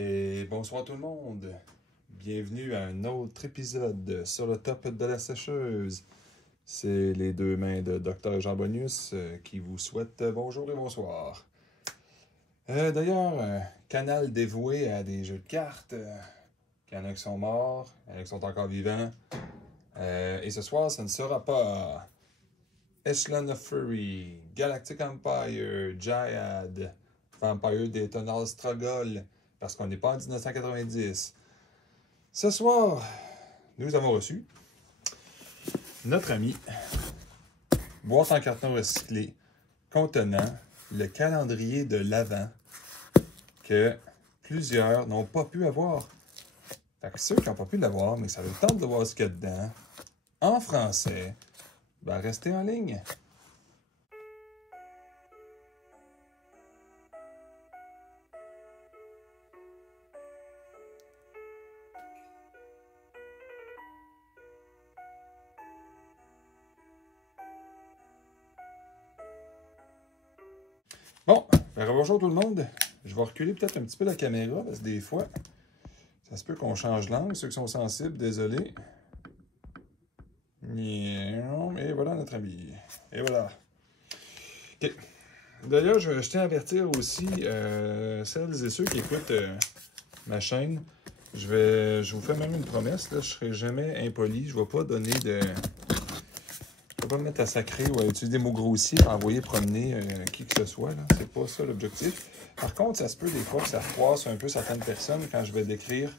Et bonsoir tout le monde. Bienvenue à un autre épisode sur le top de la sécheuse. C'est les deux mains de Dr. Jean Bonius qui vous souhaitent bonjour et bonsoir. D'ailleurs, canal dévoué à des jeux de cartes. Il y en a qui sont morts, il y en a qui sont encore vivants. Et ce soir, ça ne sera pas Echelon of Fury, Galactic Empire, Jayad, Vampire Daytonal Struggle, parce qu'on n'est pas en 1990. Ce soir, nous avons reçu notre ami boîte en carton recyclé contenant le calendrier de l'Avent que plusieurs n'ont pas pu avoir. Fait que ceux qui n'ont pas pu l'avoir, mais ça leur tente de voir ce qu'il y a dedans, en français, ben restez en ligne. Bon, bonjour tout le monde. Je vais reculer peut-être un petit peu la caméra parce que des fois, ça se peut qu'on change l'angle. Ceux qui sont sensibles, désolé. Et voilà notre ami. Et voilà. OK. D'ailleurs, je tiens à avertir aussi celles et ceux qui écoutent ma chaîne. Je vous fais même une promesse. Là, je ne serai jamais impoli. Je ne vais pas donner de... Je ne vais pas me mettre à sacrer ou à utiliser des mots grossiers pour envoyer promener qui que ce soit. C'est pas ça l'objectif. Par contre, ça se peut des fois que ça froisse un peu certaines personnes quand je vais décrire,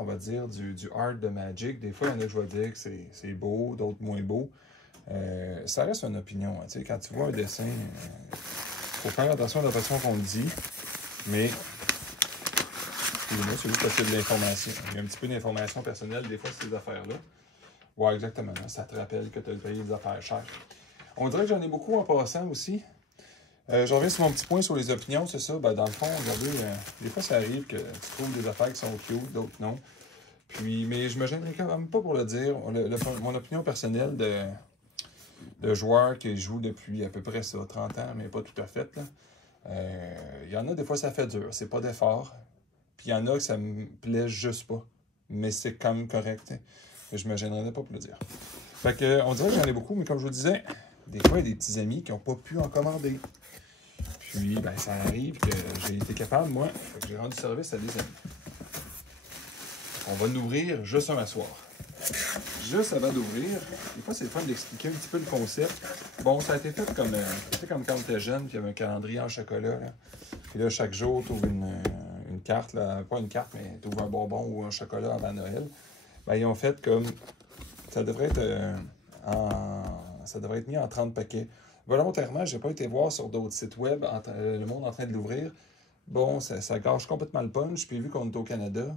on va dire, du art de Magic. Des fois, il y en a que je vais dire que c'est beau, d'autres moins beau. Ça reste une opinion. Hein, quand tu vois un dessin, il faut faire attention à la façon qu'on le dit. Mais, excusez-moi, c'est juste parce qu'il y a de l'information. Il y a un petit peu d'information personnelle des fois sur ces affaires-là. Ouais, exactement. Ça te rappelle que tu as payé des affaires chères. On dirait que j'en ai beaucoup en passant aussi. Je reviens sur mon petit point sur les opinions, c'est ça. Ben, dans le fond, regardez, des fois, ça arrive que tu trouves des affaires qui sont cute, d'autres non. Puis, mais je me gênerai quand même pas pour le dire. Mon opinion personnelle de joueur qui joue depuis à peu près ça, 30 ans, mais pas tout à fait. Il y en a des fois, ça fait dur. C'est pas d'effort. Puis il y en a que ça me plaît juste pas. Mais c'est quand même correct. T'sais. Je me gênerais pas pour le dire. Fait que, on dirait que j'en ai beaucoup, mais comme je vous disais, des fois, il y a des petits amis qui n'ont pas pu en commander. Puis, ben, ça arrive que j'ai été capable, moi, que j'ai rendu service à des amis. On va l'ouvrir juste un soir. Juste avant d'ouvrir, des fois, c'est le fun d'expliquer un petit peu le concept. Bon, ça a été fait comme quand tu étais jeune, puis il y avait un calendrier en chocolat. Là. Puis là, chaque jour, tu ouvres une carte, là, pas une carte, mais tu ouvres un bonbon ou un chocolat avant Noël. Ben, ils ont fait comme... Ça devrait être mis en 30 paquets. Volontairement, je n'ai pas été voir sur d'autres sites web le monde en train de l'ouvrir. Bon, ça gâche complètement le punch. Puis vu qu'on est au Canada,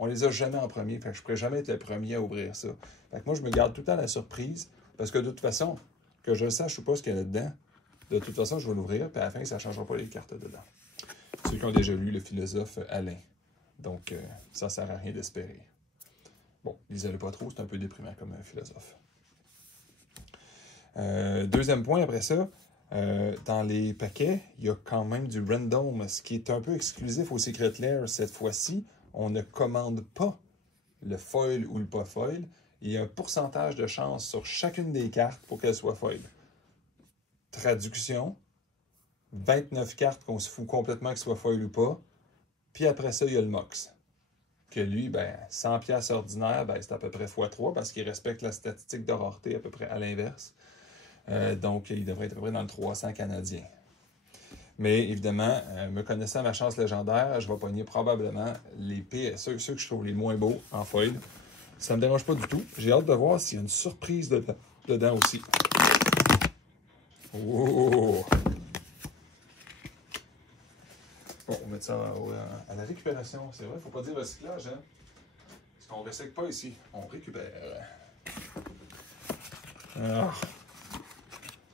on les a jamais en premier. Fait que je ne pourrais jamais être le premier à ouvrir ça. Fait que moi, je me garde tout le temps la surprise. Parce que de toute façon, que je sache ou pas ce qu'il y a là-dedans, de toute façon, je vais l'ouvrir. Puis à la fin, ça ne changera pas les cartes dedans. Ceux qui ont déjà lu le philosophe Alain. Donc, ça ne sert à rien d'espérer. Bon, lisez-le pas trop, c'est un peu déprimant comme philosophe. Deuxième point après ça, dans les paquets, il y a quand même du random, ce qui est un peu exclusif au Secret Lair cette fois-ci. On ne commande pas le foil ou le pas foil. Il y a un pourcentage de chance sur chacune des cartes pour qu'elle soit foil. Traduction, 29 cartes qu'on se fout complètement qu'elle soit foil ou pas. Puis après ça, il y a le MOX. Que lui, ben, 100$ ordinaire, ben, c'est à peu près x3 parce qu'il respecte la statistique de rareté à peu près à l'inverse. Donc, il devrait être à peu près dans le 300 canadien. Mais évidemment, me connaissant ma chance légendaire, je vais pogner probablement les pires, ceux que je trouve les moins beaux en foil. Ça ne me dérange pas du tout. J'ai hâte de voir s'il y a une surprise dedans aussi. Oh! Bon, on va mettre ça à la récupération. C'est vrai, il ne faut pas dire recyclage, hein? Parce qu'on ne recycle pas ici, on récupère. Ah.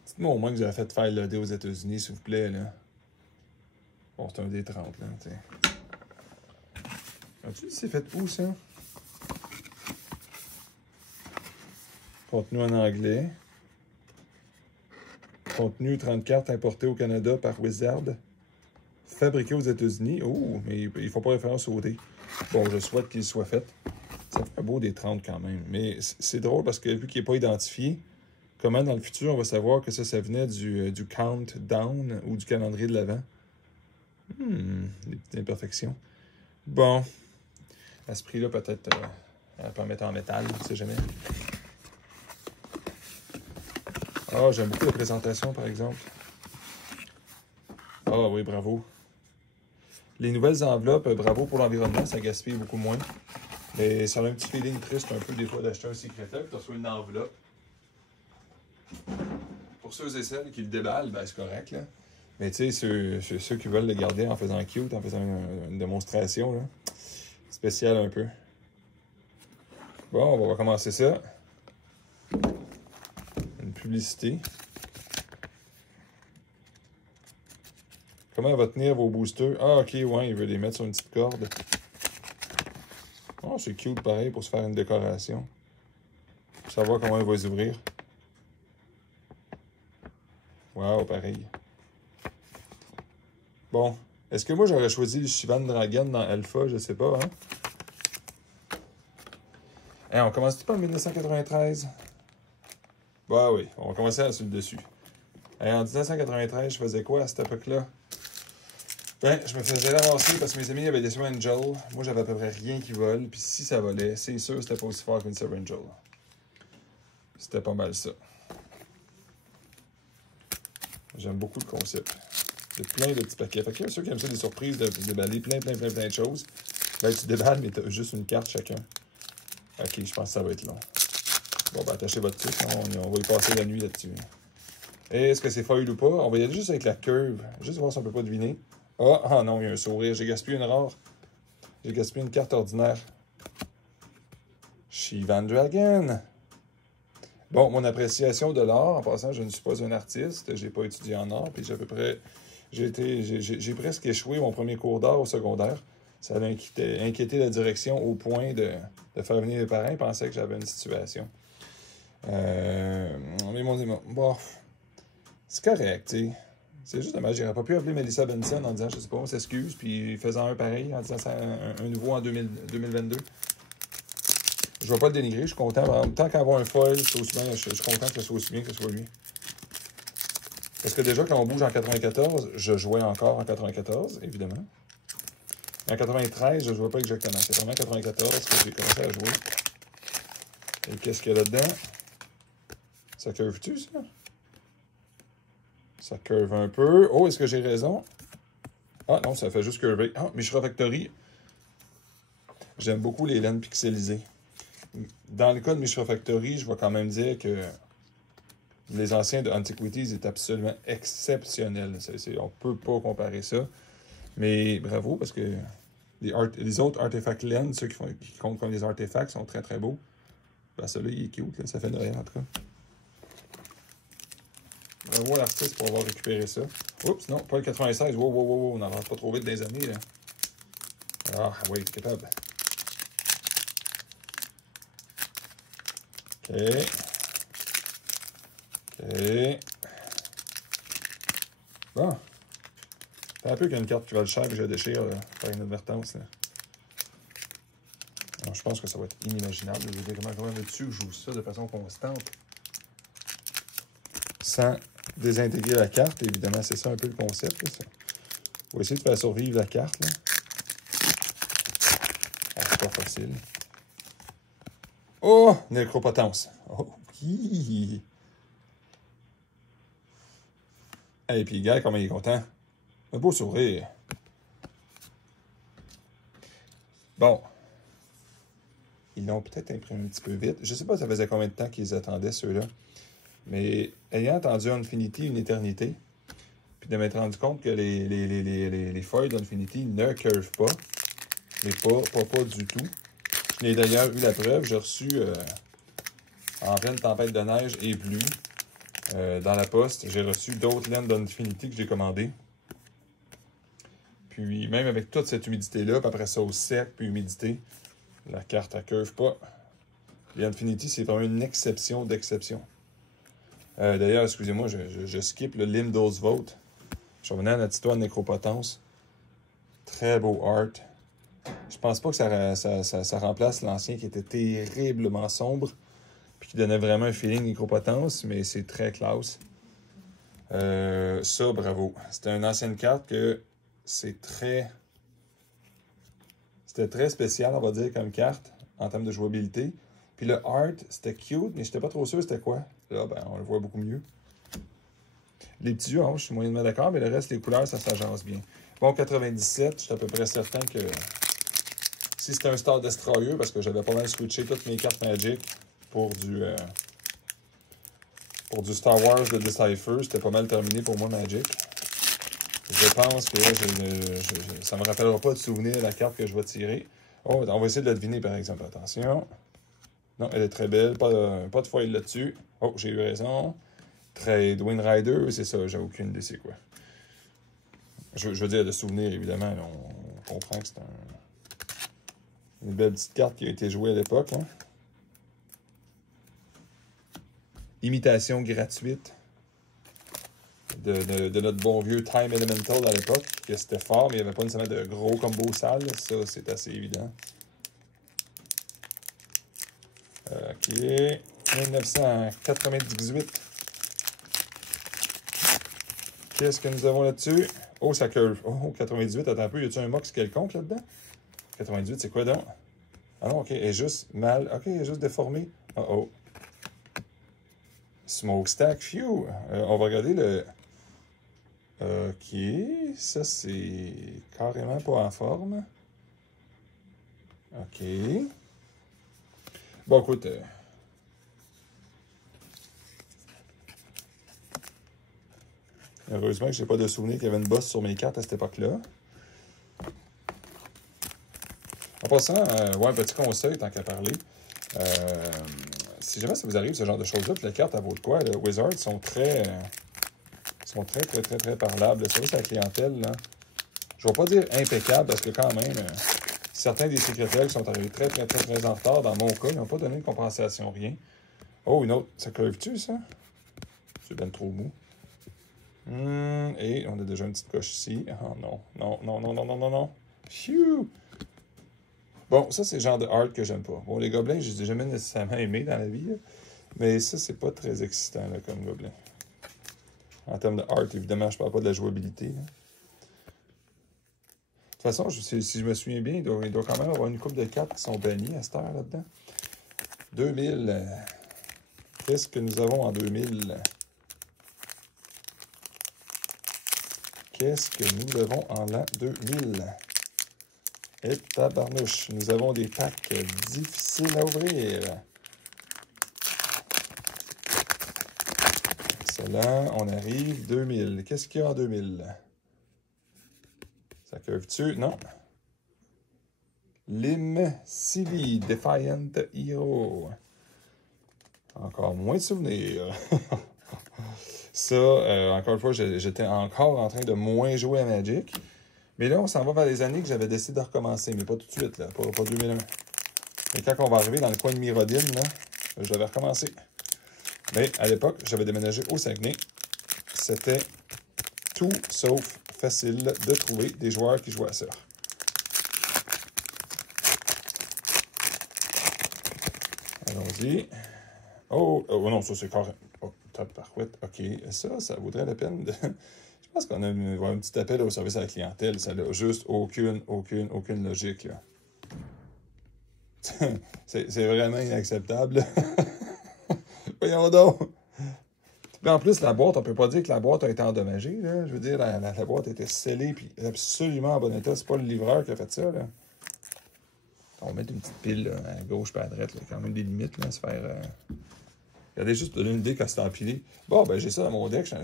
Dites-moi au moins que vous avez fait faire le dé aux États-Unis, s'il vous plaît, là. Bon, c'est un dé 30, là, tu sais. As-tu dit c'est fait où, ça? Contenu en anglais. Contenu 30 cartes importées au Canada par Wizard. fabriqué aux États-Unis. Oh, mais ils ne font pas référence au D. Bon, je souhaite qu'il soit fait. Ça fait un beau des 30 quand même. Mais c'est drôle parce que vu qu'il n'est pas identifié, comment dans le futur on va savoir que ça venait du countdown ou du calendrier de l'Avent? Des petites imperfections. Bon, à ce prix-là, peut-être elle peut en mettre en métal, on ne sait jamais. Ah, j'aime beaucoup la présentation, par exemple. Ah oui, bravo. Les nouvelles enveloppes, bravo pour l'environnement, ça gaspille beaucoup moins. Mais ça a un petit feeling triste un peu des fois d'acheter un secrétaire, puis tu reçois une enveloppe. Pour ceux et celles qui le déballent, ben c'est correct, là. Mais tu sais, ceux qui veulent le garder en faisant cute, en faisant une démonstration, là, spécial un peu. Bon, on va commencer ça. Une publicité. Comment elle va tenir vos boosters? Ah, ok, ouais, il veut les mettre sur une petite corde. Oh, c'est cute pareil pour se faire une décoration. Pour savoir comment elle va les ouvrir. Wow, pareil. Bon, est-ce que moi j'aurais choisi le Shivan Dragon dans Alpha? Je sais pas, hein? Hey, on commence-tu pas en 1993? Bah oui, on va commencer sur le dessus. Hey, en 1993, je faisais quoi à cette époque-là? Ben, je me faisais ramasser parce que mes amis avaient des Swing Angel. Moi, j'avais à peu près rien qui vole. Puis si ça volait, c'est sûr que c'était pas aussi fort qu'une Swing Angel. C'était pas mal ça. J'aime beaucoup le concept. Il y a plein de petits paquets. Fait que ceux qui aiment ça, des surprises, de déballer plein de choses. Ben, tu déballes, mais tu as juste une carte chacun. Ok, je pense que ça va être long. Bon, ben, attachez votre truc. On va y passer la nuit là-dessus. Est-ce que c'est foil ou pas? On va y aller juste avec la curve. Juste voir si on peut pas deviner. Ah non, il y a un sourire. J'ai gaspillé une rare. J'ai gaspillé une carte ordinaire. Shivan Dragon. Bon, mon appréciation de l'art, en passant, je ne suis pas un artiste. J'ai pas étudié en art. Puis j'ai à peu près... J'ai presque échoué mon premier cours d'art au secondaire. Ça a inquiété la direction au point de faire venir les parents. Ils pensaient que j'avais une situation. Mais bon, c'est correct, tu sais. C'est juste dommage. J'aurais pas pu appeler Melissa Benson en disant, je sais pas, on s'excuse, puis faisant un pareil, en disant ça, un nouveau en 2022. Je vais pas le dénigrer, je suis content. En même temps qu'avoir un foil, je suis content que ce soit aussi bien que ce soit lui. Parce que déjà, quand on bouge en 94, je jouais encore en 94, évidemment. En 93, je ne jouais pas exactement. C'est vraiment en 94 que j'ai commencé à jouer. Et qu'est-ce qu'il y a là-dedans? Ça curve-tu, ça? Ça curve un peu. Oh, est-ce que j'ai raison? Ah non, ça fait juste curver. Ah, Mishra Factory. J'aime beaucoup les laines pixelisées. Dans le cas de Mishra Factory, je vais quand même dire que les anciens de Antiquities étaient absolument exceptionnels. On ne peut pas comparer ça. Mais bravo, parce que les autres artefacts laines, ceux qui comptent comme des artefacts, sont très très beaux. Ben, celui-là, il est cute. Là. Ça fait Noël, en tout cas. Bravo à l'artiste pour avoir récupéré ça. Oups, non, pas le 96. Wow, on n'avance pas trop vite des années, là. Ah, oui, capable. OK. Bon. C'est un peu qu'il y a une carte qui va le cher et je la déchire par inadvertance, là. Alors, je pense que ça va être inimaginable. Je vais comment veux-tu que je joue ça de façon constante? Sans désintégrer la carte, évidemment, c'est ça un peu le concept. Là, ça. On va essayer de faire survivre la carte. Là. Ah, c'est pas facile. Oh! Nécropotence. Oh! Hi. Et puis, gars, comment il est content. Un beau sourire. Bon. Ils l'ont peut-être imprimé un petit peu vite. Je sais pas ça faisait combien de temps qu'ils attendaient, ceux-là. Mais ayant attendu Infinity une éternité, puis de m'être rendu compte que les foils d'Infinity ne curvent pas, mais pas du tout. Je n'ai d'ailleurs eu la preuve. J'ai reçu, en pleine tempête de neige et pluie, dans la poste, j'ai reçu d'autres laines d'Infinity que j'ai commandées. Puis même avec toute cette humidité-là, puis après ça au sec, puis humidité, la carte ne curve pas. Les Infinity, c'est vraiment une exception d'exception. D'ailleurs, excusez-moi, je skip le Limdos Vote. Je revenais à notre histoire de nécropotence. Très beau art. Je pense pas que ça remplace l'ancien qui était terriblement sombre. Puis qui donnait vraiment un feeling micropotence, mais c'est très classe. Ça, bravo. C'était une ancienne carte que c'était très spécial, on va dire, comme carte, en termes de jouabilité. Puis le art, c'était cute, mais j'étais pas trop sûr c'était quoi. Là, ben, on le voit beaucoup mieux. Les petits yeux, je suis moyennement d'accord, mais le reste, les couleurs, ça s'agence bien. Bon, 97, je suis à peu près certain que si c'était un Star Destroyer, parce que j'avais pas mal switché toutes mes cartes Magic pour du Star Wars de Decipher, c'était pas mal terminé pour moi, Magic. Je pense que ça me rappellera pas de souvenir de la carte que je vais tirer. Oh, on va essayer de la deviner, par exemple. Attention. Non, elle est très belle. Pas de foil là-dessus. Oh, j'ai eu raison. Trade Wind Rider, c'est ça. J'ai aucune idée c'est quoi. Je veux dire, de souvenir, évidemment. Là, on comprend que c'est une belle petite carte qui a été jouée à l'époque. Hein? Imitation gratuite de notre bon vieux Time Elemental à l'époque, que c'était fort, mais il n'y avait pas nécessairement de gros combos sales. Ça, c'est assez évident. OK. 1998. Qu'est-ce que nous avons là-dessus? Oh, ça curve. Oh, 98, attends un peu. Y a-t-il un mox quelconque là-dedans? 98, c'est quoi donc? Ah non, OK. Elle est juste mal. OK, elle est juste déformée. Oh, oh. Smokestack, phew. On va regarder le... OK. Ça, c'est carrément pas en forme. OK. Bon, écoute... heureusement que je n'ai pas de souvenir qu'il y avait une bosse sur mes cartes à cette époque-là. En passant, ouais, un petit conseil, tant qu'à parler. Si jamais ça vous arrive, ce genre de choses-là, puis la carte, elle vaut de quoi? Les Wizards sont très parlables. Le service à la clientèle, là, je ne vais pas dire impeccable, parce que quand même, certains des secrétaires qui sont arrivés très en retard, dans mon cas, ils n'ont pas donné de compensation, rien. Oh, une autre. Ça curve-tu, ça? C'est bien trop mou. Et on a déjà une petite coche ici. Oh non. Phew! Bon, ça, c'est le genre de art que j'aime pas. Bon, les gobelins, je les ai jamais nécessairement aimés dans la vie, là. Mais ça, c'est pas très excitant, là, comme gobelin. En termes de art, évidemment, je parle pas de la jouabilité, là. De toute façon, si je me souviens bien, il doit quand même avoir une couple de cartes qui sont bannies à cette heure là-dedans. 2000. Qu'est-ce que nous avons en 2000? Qu'est-ce que nous avons en l'an 2000? Et tabarnouche, nous avons des packs difficiles à ouvrir. Excellent, on arrive 2000. Qu'est-ce qu'il y a en 2000? Ça curve-tu? Non. Lim Silly, Defiant Hero. Encore moins de souvenirs. Ça, encore une fois, j'étais encore en train de moins jouer à Magic. Mais là, on s'en va vers les années que j'avais décidé de recommencer, mais pas tout de suite, là, pas 2001. Mais quand on va arriver dans le coin de Mirodine, là, je vais recommencer. Mais à l'époque, j'avais déménagé au Saguenay. C'était tout sauf facile de trouver des joueurs qui jouaient à ça. Allons-y. Oh non, ça c'est carré. Oh, top, parfait. OK, ça vaudrait la peine de... Je pense qu'on a un petit appel au service à la clientèle. Ça n'a juste aucune logique, là. C'est vraiment inacceptable. Voyons donc. Puis en plus, la boîte, on peut pas dire que la boîte a été endommagée, là. Je veux dire, la boîte était scellée puis absolument en bon état. C'est pas le livreur qui a fait ça, là. On va mettre une petite pile là, à gauche et à droite. Il y a quand même des limites, là, à se faire... Regardez juste de donner une idée quand c'est empilé. Bon, ben j'ai ça dans mon deck.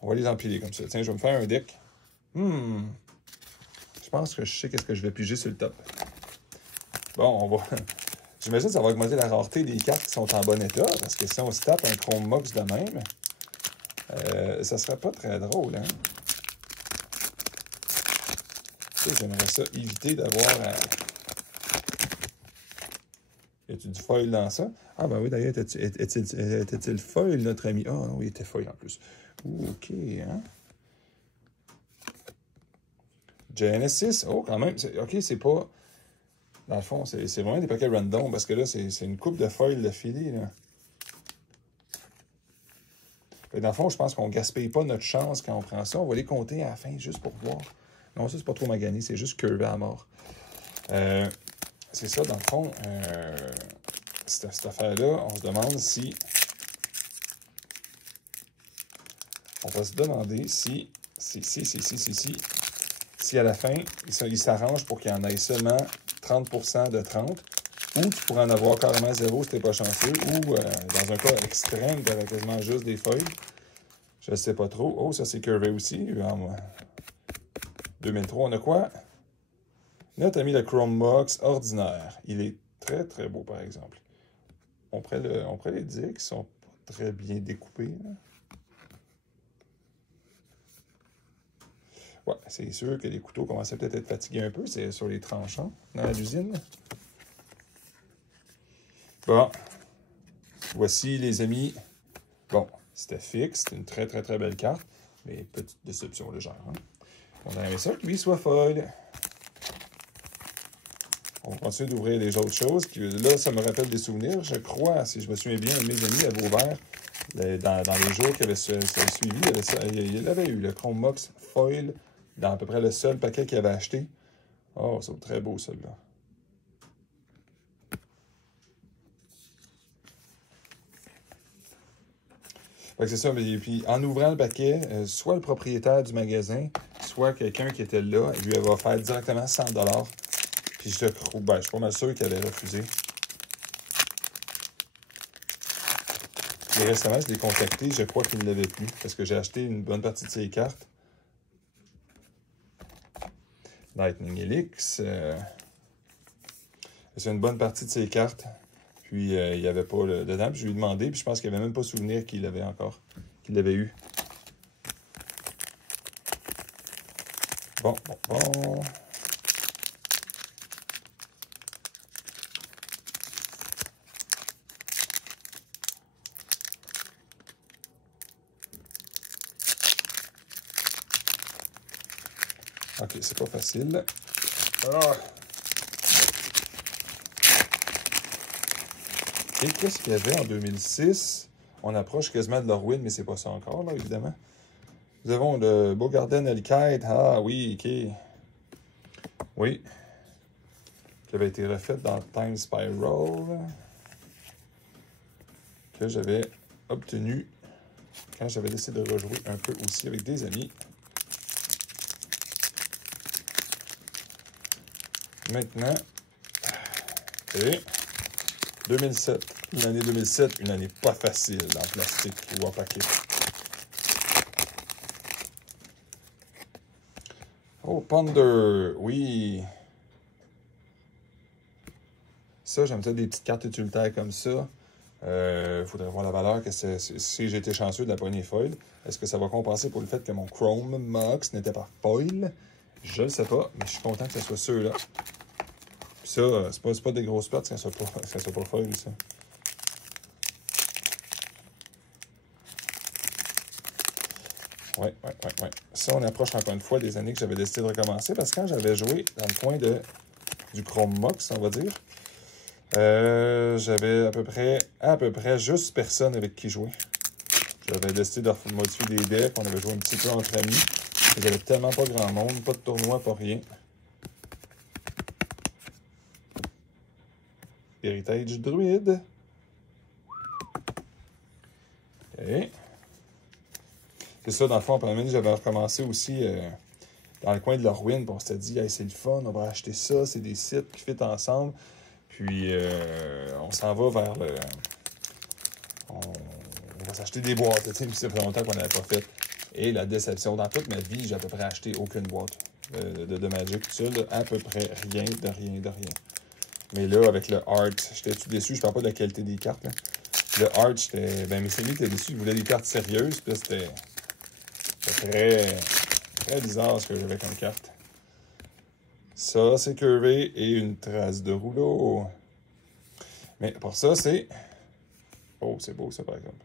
On va les empiler comme ça. Tiens, je vais me faire un deck. Je pense que je sais qu'est-ce que je vais piger sur le top. Bon, on va... J'imagine que ça va augmenter la rareté des cartes qui sont en bon état, parce que si on se tape un Chrome Mox de même, ça serait pas très drôle, hein? J'aimerais ça éviter d'avoir... Y a-t-il du foil dans ça? Ah, ben oui, d'ailleurs, était-il foil, notre ami? Ah, non, il était foil en plus. OK, hein? Genesis. Oh, quand même. OK, c'est pas... Dans le fond, c'est vraiment des paquets random, parce que là, c'est une coupe de foil d'affilée, là. Fait que dans le fond, je pense qu'on ne gaspille pas notre chance quand on prend ça. On va les compter à la fin, juste pour voir. Non, ça, c'est pas trop magané, c'est juste curvé à mort. C'est ça, dans le fond, cette affaire-là, on se demande si... On va se demander si à la fin, il s'arrange pour qu'il y en ait seulement 30% de 30, ou tu pourrais en avoir carrément 0 si tu n'es pas chanceux, ou dans un cas extrême, tu aurais quasiment juste des feuilles. Je ne sais pas trop. Oh, ça c'est curvé aussi. 2003, on a quoi? Là, tu as mis le Chrome Box ordinaire. Il est très, très beau, par exemple. On pourrait les dire qu'ils sont pas très bien découpés, là. Ouais, c'est sûr que les couteaux commençaient peut-être à être fatigués un peu. C'est sur les tranchants dans l'usine. Bon. Voici, les amis. Bon, c'était fixe. C'était une très, très, très belle carte. Mais petite déception légère. Hein? On a aimé ça que lui soit foil. On va continuer d'ouvrir les autres choses. Là, ça me rappelle des souvenirs. Je crois, si je me souviens bien, un de mes amis avait ouvert dans les jours qui avaient suivi. Il avait eu le Chrome Box foil dans à peu près le seul paquet qu'il avait acheté. Oh, c'est très beau, celui-là. C'est ça, mais puis en ouvrant le paquet, soit le propriétaire du magasin, soit quelqu'un qui était là, lui avait offert directement 100$. Puis je suis pas mal sûr qu'il avait refusé. Et récemment, je l'ai contacté, je crois qu'il ne l'avait plus, parce que j'ai acheté une bonne partie de ses cartes. Lightning Helix. C'est une bonne partie de ses cartes. Puis, il n'y avait pas dedans. Puis, je lui ai demandé, puis je pense qu'il n'avait même pas souvenir qu'il l'avait encore, qu'il l'avait eu. Bon. OK, c'est pas facile. Ah. Et qu'est-ce qu'il y avait en 2006? On approche quasiment de l'Orwin, mais c'est pas ça encore, là, évidemment. Nous avons le Beaugarden Alikite. Ah oui, OK. Oui. Qui avait été refait dans Time Spiral. Que j'avais obtenu quand j'avais décidé de rejouer un peu aussi avec des amis. Maintenant, et 2007. L'année 2007, une année pas facile en plastique ou en paquet. Oh, Ponder, oui. Ça, j'aime ça, des petites cartes utilitaires comme ça. Faudrait voir la valeur que si j'ai été chanceux de la poignée foil. Est-ce que ça va compenser pour le fait que mon Chrome Box n'était pas foil? Je ne sais pas, mais je suis content que ce soit ceux-là. Ça, c'est pas des grosses pertes que ça soit pas foil, ça. Ouais. Ça, on approche encore une fois des années que j'avais décidé de recommencer parce que quand j'avais joué dans le coin du Chrome Box, on va dire, j'avais à peu près juste personne avec qui jouer. J'avais décidé de modifier des decks, on avait joué un petit peu entre amis. J'avais tellement pas grand monde, pas de tournoi, pas rien. Héritage druide. OK. C'est ça, dans le fond, pendant une minute, j'avais recommencé aussi dans le coin de l'Orwin. On s'était dit, hey, c'est le fun, on va acheter ça, c'est des sites qui fit ensemble. Puis, on s'en va vers le... On va s'acheter des boîtes, tu sais, puis ça fait longtemps qu'on n'avait pas fait. Et la déception, dans toute ma vie, j'ai à peu près acheté aucune boîte de Magic, tout ça, là, à peu près rien, de rien. Mais là, avec le art, j'étais déçu, je parle pas de la qualité des cartes, là. Le art, j'étais... Ben, mes amis étaient déçus, ils voulaient des cartes sérieuses, puis là, c'était très, très bizarre ce que j'avais comme carte. Ça, c'est curvé et une trace de rouleau. Mais pour ça, c'est... Oh, c'est beau, ça, par exemple.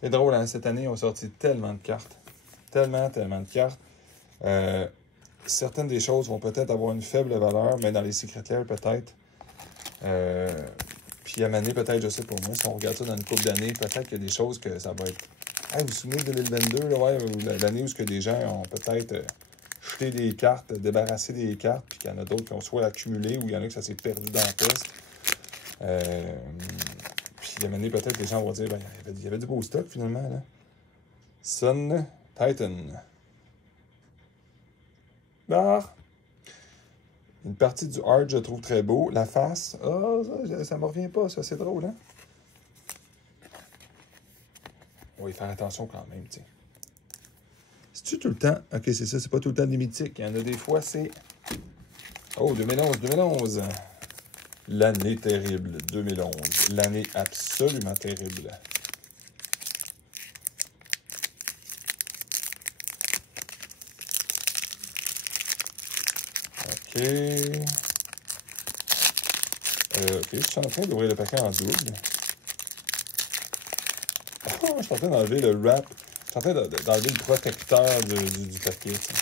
C'est drôle, hein? Cette année, ils ont sorti tellement de cartes. Tellement, tellement de cartes. Certaines des choses vont peut-être avoir une faible valeur, mais dans les Secret Lair, peut-être. Puis à Mané, peut-être, je sais pas moi, si on regarde ça dans une couple d'années, peut-être qu'il y a des choses que ça va être... Hey, vous vous souvenez de 2022, là, ouais, l'année où des gens ont peut-être jeté des cartes, débarrassé des cartes, puis qu'il y en a d'autres qui ont soit accumulé, ou il y en a que ça s'est perdu dans la peste. Puis à Mané, peut-être les gens vont dire, ben, il y avait du beau stock finalement, là. Sun Titan. Ah! Une partie du art, je trouve très beau. La face, ça me revient pas, ça, c'est drôle, hein? Oui, faire attention quand même, tiens. C'est-tu tout le temps? Ok, c'est ça, c'est pas tout le temps des mythiques. Il y en a des fois, c'est... Oh, 2011. L'année terrible, 2011. L'année absolument terrible. OK. OK, je suis en train d'ouvrir le paquet en double. Oh, je suis en train d'enlever le wrap. Je suis en train d'enlever le protecteur du paquet. T'sais.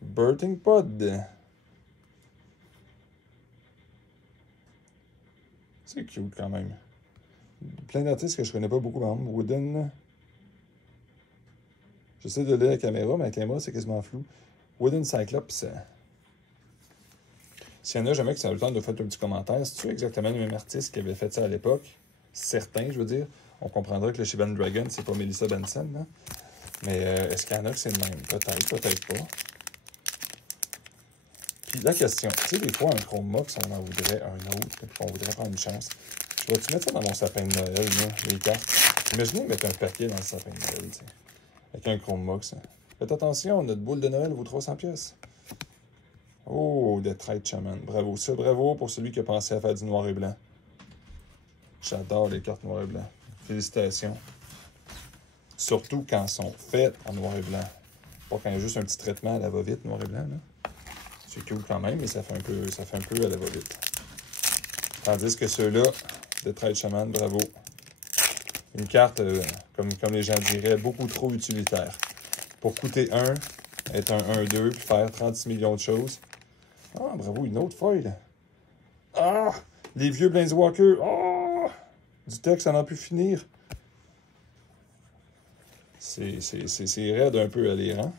Birthing Pod. C'est cute quand même. Plein d'artistes que je connais pas beaucoup, par exemple. Wooden. J'essaie de lire la caméra, mais la caméra, c'est quasiment flou. Wooden Cyclops. S'il y en a jamais qui ça a le temps de faire un petit commentaire, c'est-tu exactement le même artiste qui avait fait ça à l'époque? Certains, je veux dire. On comprendra que le Shivan Dragon, c'est pas Melissa Benson, là. Mais est-ce qu'il y en a que c'est le même? Peut-être, peut-être pas. Puis la question, tu sais, des fois, un Chrome Mox, on en voudrait un autre, puis on voudrait prendre une chance. Je vais-tu mettre ça dans mon sapin de Noël, là, les cartes? Imaginez mettre un paquet dans le sapin de Noël, tu sais, avec un Chrome Mox. Hein. Faites attention, notre boule de Noël vaut 300 pièces. Oh, Deathright Shaman. Bravo. Ça, bravo pour celui qui a pensé à faire du noir et blanc. J'adore les cartes noir et blanc. Félicitations. Surtout quand elles sont faites en noir et blanc. Pas quand il y a juste un petit traitement à la va-vite, noir et blanc. C'est cool quand même, mais ça fait un peu à la va-vite. Tandis que ceux-là, Deathright Shaman, bravo. Une carte, comme les gens diraient, beaucoup trop utilitaire. Pour coûter 1, être un 1-2, puis faire 36 millions de choses. Ah, bravo, une autre foil. Ah! Les vieux Planeswalkers. Ah! Du texte, ça n'en peut finir. C'est raide un peu à lire, hein?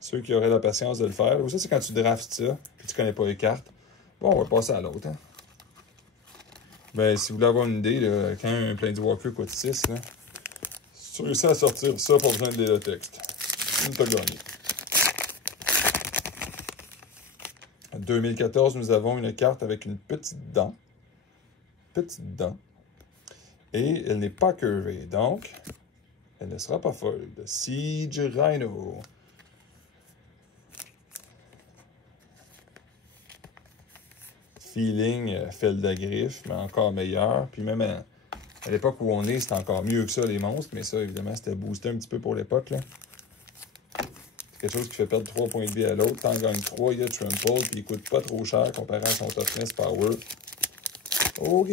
Ceux qui auraient la patience de le faire. Ou ça, c'est quand tu draftes ça, puis tu connais pas les cartes. Bon, on va passer à l'autre, hein? Ben, si vous voulez avoir une idée, là, quand un Planeswalker coûte 6, là, si tu réussis à sortir ça, pas besoin de lire le texte. Tu t'as gagné. En 2014, nous avons une carte avec une petite dent. Petite dent. Et elle n'est pas curvée, donc elle ne sera pas folle. Siege Rhino. Feeling Feldagriffe, mais encore meilleur. Puis même à l'époque où on est, c'était encore mieux que ça, les monstres. Mais ça, évidemment, c'était boosté un petit peu pour l'époque. C'est quelque chose qui fait perdre 3 points de vie à l'autre. T'en gagnes 3, il y a Trample, puis il coûte pas trop cher comparé à son Toughness Power. OK.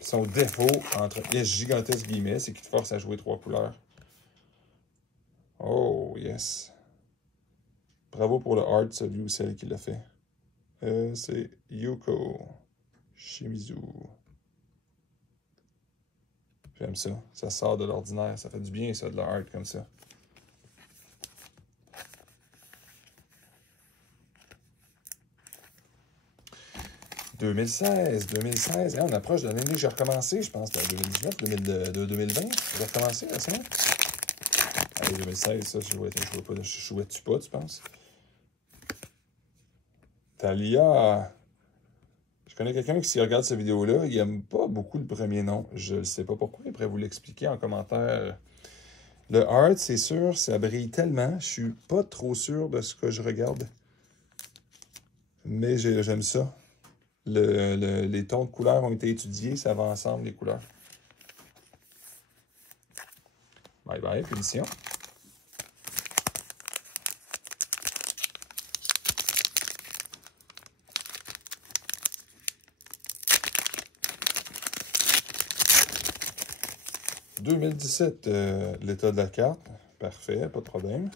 Son défaut, entre yes, gigantesque guillemets, c'est qu'il te force à jouer 3 couleurs. Oh, yes. Bravo pour le art, celui ou celle qui l'a fait. C'est Yuko Shimizu. J'aime ça. Ça sort de l'ordinaire. Ça fait du bien, ça, de l'art comme ça. « 2016. Hein, on approche de l'année que j'ai recommencé, je pense, 2019, 2020. J'ai recommencé la semaine. Allez, 2016, ça, je jouais-tu pas, tu penses? Talia. Je connais quelqu'un qui, s'il regarde cette vidéo-là, il n'aime pas beaucoup le premier nom. Je ne sais pas pourquoi, il pourrait vous l'expliquer en commentaire. Le art, c'est sûr, ça brille tellement. Je suis pas trop sûr de ce que je regarde. Mais j'aime ça. Les tons de couleurs ont été étudiés, ça va ensemble, les couleurs. Bye bye, félicitations. 2017, l'état de la carte. Parfait, pas de problème.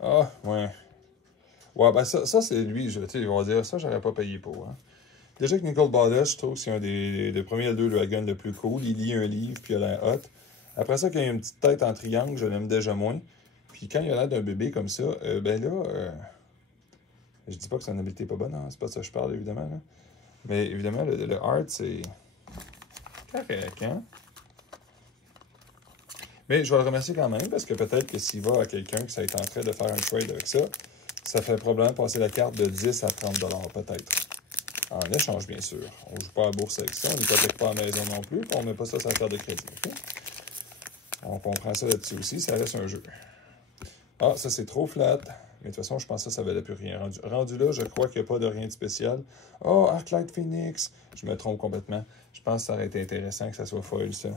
Ah, ouais. Ouais, ben ça c'est lui, tu sais, il va dire ça, j'aurais pas payé pour. Hein. Déjà que Nicole Ballas, je trouve que c'est un des premiers Elder Dragon le plus cool. Il lit un livre, puis il a l'air hot. Après ça, quand il y a une petite tête en triangle, je l'aime déjà moins. Puis quand il a l'air d'un bébé comme ça, ben là, je dis pas que son habileté est pas bonne, hein, c'est pas de ça que je parle, évidemment. Là. Mais évidemment, le art, c'est correct, hein? Mais je vais le remercier quand même, parce que peut-être que s'il va à quelqu'un qui ça en train de faire un trade avec ça, ça fait probablement passer la carte de 10 à 30 peut-être. En échange, bien sûr. On ne joue pas à la bourse avec ça, on n'hypothèque pas à la maison non plus, puis on ne met pas ça sur la carte de crédit. Okay? Donc, on prend ça là-dessus aussi, ça reste un jeu. Ah, ça, c'est trop flat. Mais de toute façon, je pense que ça valait plus rien. Rendu là, je crois qu'il n'y a pas de rien de spécial. Oh, Arclight Phoenix! Je me trompe complètement. Je pense que ça aurait été intéressant que ça soit foil, ça.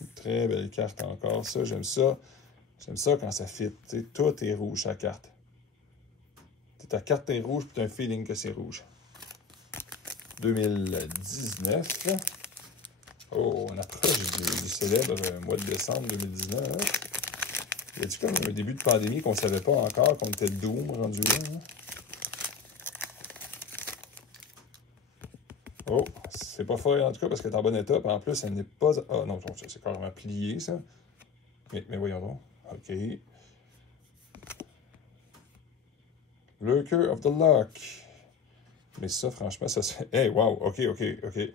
Une très belle carte encore, ça. J'aime ça. J'aime ça quand ça fit. Tu sais, tout est rouge, sa carte. Ta carte est rouge, puis tu as un feeling que c'est rouge. 2019. Oh, on approche du célèbre mois de décembre 2019. Il y a-tu comme un début de pandémie qu'on ne savait pas encore, qu'on était doom rendu là? Hein? Oh, c'est pas fort en tout cas parce qu'elle est en bon état. En plus, elle n'est pas... Ah non, c'est carrément plié, ça. Mais voyons donc. OK. Lurker of the Lock. Mais ça, franchement, ça se fait... Hey, wow, OK. OK.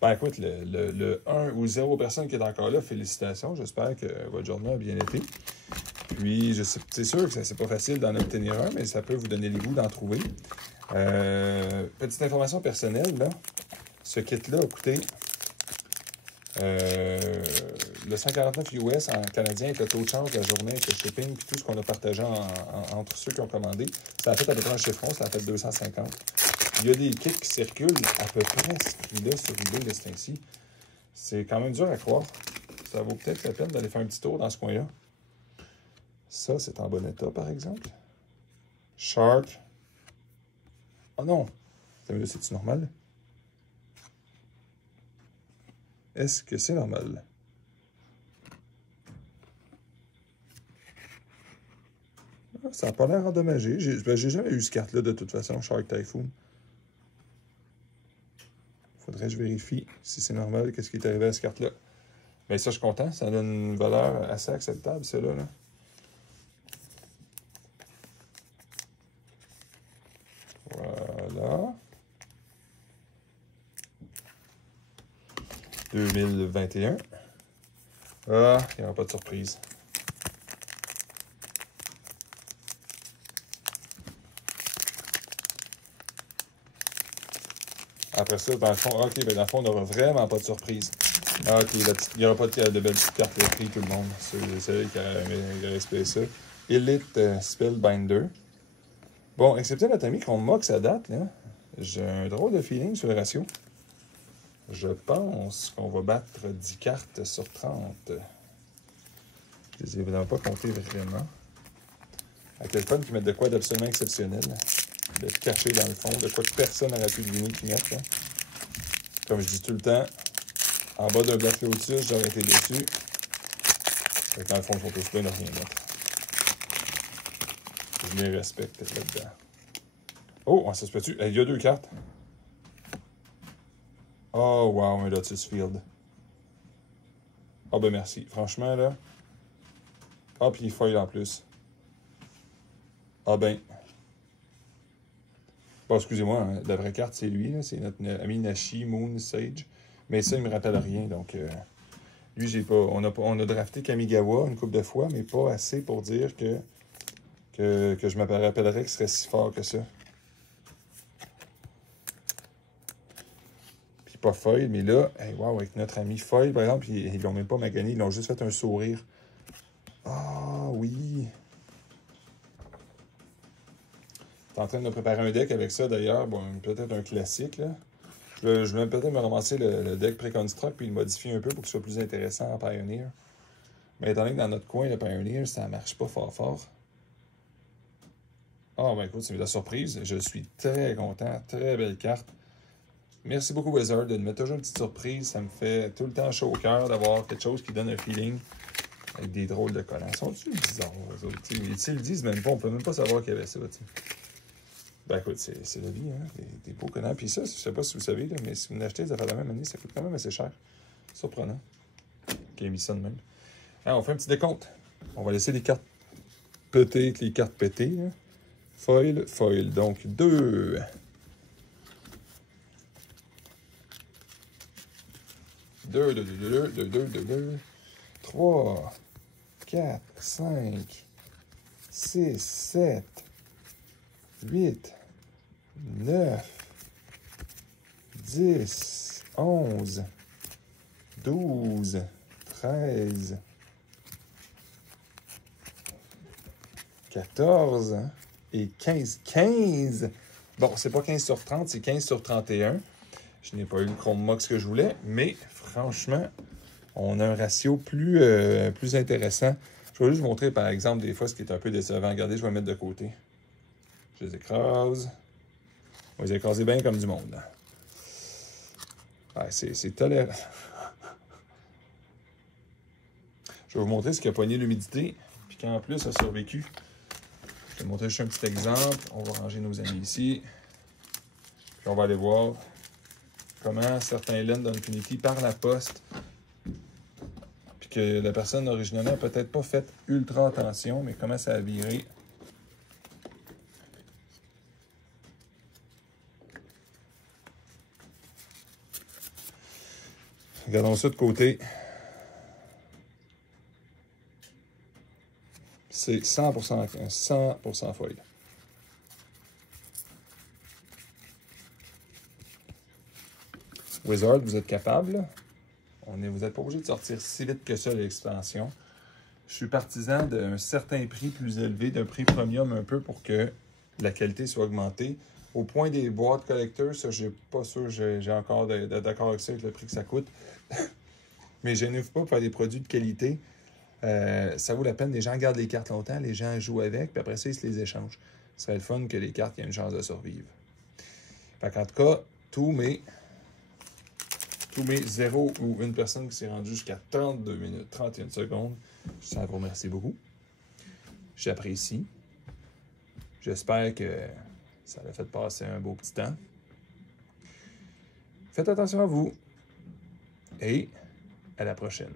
Ben écoute, le 1 ou 0 personne qui est encore là, félicitations. J'espère que votre journée a bien été. Puis, c'est sûr que c'est pas facile d'en obtenir un, mais ça peut vous donner le goût d'en trouver. Petite information personnelle, là. Ce kit-là a coûté le 149 US en canadien avec le taux de change de la journée, avec le shipping, puis tout ce qu'on a partagé entre ceux qui ont commandé. Ça a fait à peu près un chiffron, ça a fait 250. Il y a des kits qui circulent à peu près ce prix-là sur eBay de ce temps-ci. C'est quand même dur à croire. Ça vaut peut-être la peine d'aller faire un petit tour dans ce coin-là. Ça, c'est en bon état, par exemple. Shark. Oh non! C'est-tu normal? Est-ce que c'est normal? Ah, ça n'a pas l'air endommagé. J'ai jamais eu cette carte-là de toute façon, Shark Typhoon. Faudrait que je vérifie si c'est normal, qu'est-ce qui est arrivé à cette carte-là. Mais ça, je suis content. Ça donne une valeur assez acceptable, celle-là. Là. Voilà. 2021. Ah, il n'y aura pas de surprise. Après ça, dans le fond, OK, ben dans le fond, on n'aura vraiment pas de surprise. OK, il n'y aura pas de belles petites cartes prix, tout le monde. C'est celui qui a respecté ça. Elite Spellbinder. Bon, excepté notre ami qu'on moque à date, là, j'ai un drôle de feeling sur le ratio. Je pense qu'on va battre 10 cartes sur 30. Je ne les ai évidemment pas comptées vraiment. À quel point qu'ils mettent de quoi d'absolument exceptionnel. De caché dans le fond, de quoi que personne n'aurait pu deviner qu'ils mettent. Là. Comme je dis tout le temps, en bas d'un Black Lotus, j'aurais été déçu. Fait que dans le fond, ils sont tous pleins de rien mettre. Je les respecte là-dedans. Oh, ça se peut-tu? Il y a 2 cartes. Oh, wow, un Lotus Field. Ah, ben merci. Franchement, là. Ah, puis il foil en plus. Ah, ben. Bon, excusez-moi, hein, la vraie carte, c'est lui. C'est notre ami Nashi Moon Sage. Mais ça, il me rappelle rien. Donc, lui, j'ai pas. On a drafté Kamigawa une couple de fois, mais pas assez pour dire que je me rappellerais qu'il serait si fort que ça. Puis pas foil, mais là, hey, wow, avec notre ami foil, par exemple, ils l'ont même pas magané, ils l'ont juste fait un sourire. Ah oui! T'es en train de me préparer un deck avec ça d'ailleurs, bon, peut-être un classique, là. Je vais peut-être me ramasser le deck Preconstruct puis le modifier un peu pour qu'il soit plus intéressant en Pioneer. Mais étant donné que dans notre coin, le Pioneer, ça marche pas fort. Oh, ben écoute, c'est de la surprise. Je suis très content. Très belle carte. Merci beaucoup, Wizard, de me mettre toujours une petite surprise. Ça me fait tout le temps chaud au cœur d'avoir quelque chose qui donne un feeling avec des drôles de collants. Sont-ils bizarres, eux autres? Ils le disent même pas. On peut même pas savoir qu'il y avait ça. T'sais. Ben écoute, c'est la vie, hein? Des beaux collants. Puis ça, je sais pas si vous savez, là, mais si vous achetez des affaires de la même année, ça coûte quand même assez cher. Surprenant. Qui a mis ça de même. Alors, on fait un petit décompte. On va laisser les cartes péter avec les cartes pétées. Hein? Foil, foil. Donc, 2. 2, 2, 2, 2, 2, 2, 2, 3, 4, 5, 6, 7, 8, 9, 10, 11, 12, 13, 14 et 15. 15! Bon, c'est pas 15 sur 30, c'est 15 sur 31. Je n'ai pas eu le Chrome Mox que je voulais, mais franchement, on a un ratio plus intéressant. Je vais juste vous montrer, par exemple, des fois, ce qui est un peu décevant. Regardez, je vais mettre de côté. Je les écrase. On va les écraser bien comme du monde. Ouais, c'est tolérant. Je vais vous montrer ce qui a pogné l'humidité, puis qu'en plus, ça a survécu. Je vais vous montrer juste un petit exemple. On va ranger nos amis ici. Puis on va aller voir comment certains laines d'Infinity par la poste, puis que la personne originalement n'a peut-être pas fait ultra attention, mais comment ça a viré. Regardons ça de côté. C'est 100% foil. Wizard, vous êtes capable. Vous n'êtes pas obligé de sortir si vite que ça l'expansion. Je suis partisan d'un certain prix plus élevé, d'un prix premium un peu pour que la qualité soit augmentée. Au point des boîtes collecteurs, ça, je n'ai pas sûr, j'ai encore d'accord avec ça, avec le prix que ça coûte. Mais je n'ouvre pas pour faire des produits de qualité. Ça vaut la peine. Les gens gardent les cartes longtemps, les gens jouent avec, puis après ça, ils se les échangent. Ce serait le fun que les cartes aient une chance de survivre. Fait qu'en tout cas, tous mes 0 ou une personne qui s'est rendue jusqu'à 32 minutes, 31 secondes, je tiens à vous remercier beaucoup. J'apprécie. J'espère que ça a fait passer un beau petit temps. Faites attention à vous et à la prochaine.